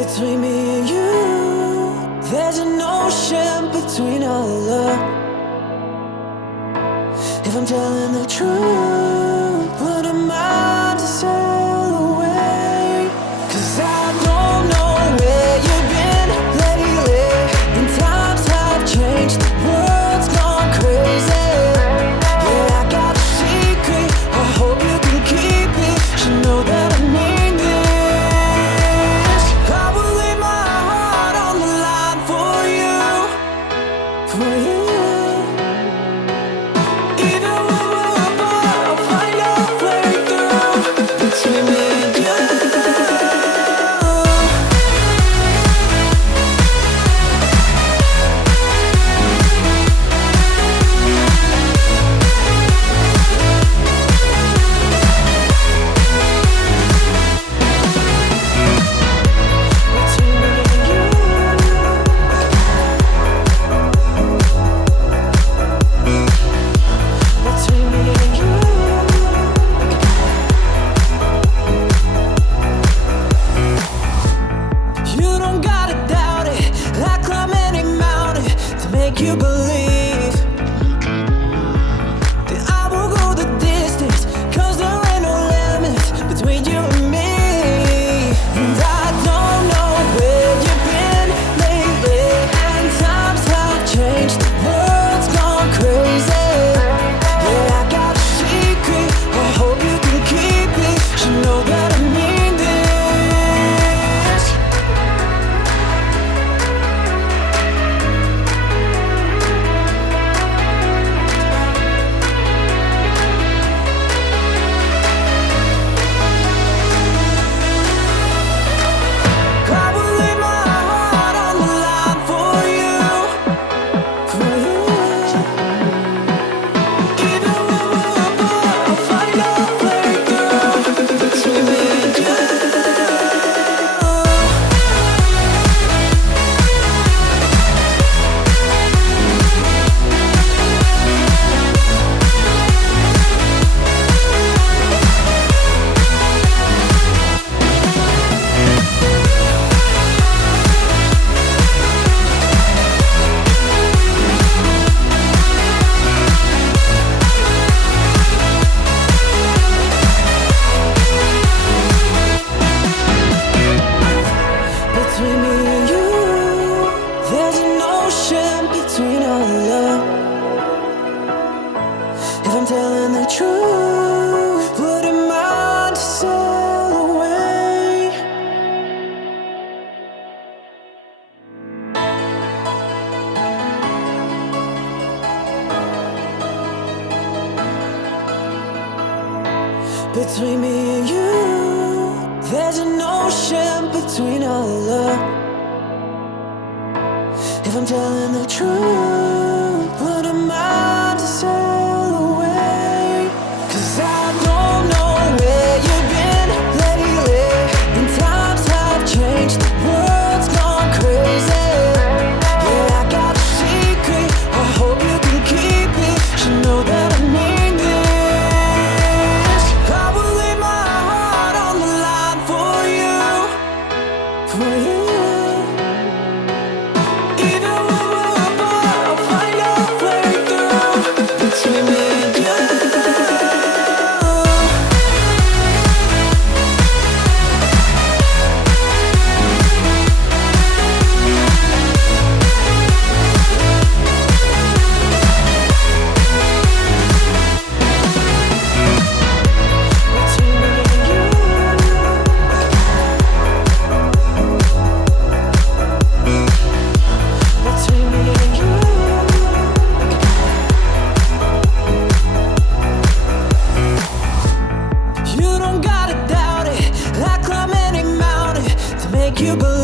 Between me and you, there's an ocean between our love. If I'm telling the truth, what am I to sail away? 'Cause I don't know where you've been lately, and times have changed, the world's gone crazy. Yeah, I got a secret, I hope you can keep it. You know that I mean this. I will lay my heart on the line for you, for you. Even when we're apart, I'll find a way through between me and you. You don't gotta doubt it. I climb any mountain to make you believe that I will go the distance, 'cause there ain't no limits between you and me. And I don't know where you've been lately, and times have changed, the world's gone crazy. Yeah, I got a secret, I hope you can keep it. You know that I mean this. I will lay my heart on the line for you, for you. Even when we're apart, I'll find a way through between me and you. Between me and you, there's an ocean between our love. If I'm telling the truth, what am I to sail away? Between me and you, there's an ocean between our love. If I'm telling the truth, what am I to sail away? 'Cause I don't know where you've been lately, and times have changed, the world's gone crazy. Yeah, I got a secret, I hope you can keep it. You know that I mean this. I will lay my heart on the line for you, for you. Even when we're apart, I'll find a way through between me and you. Between me and you. Between me and you. You don't gotta doubt it. I climb any mountain to make you believe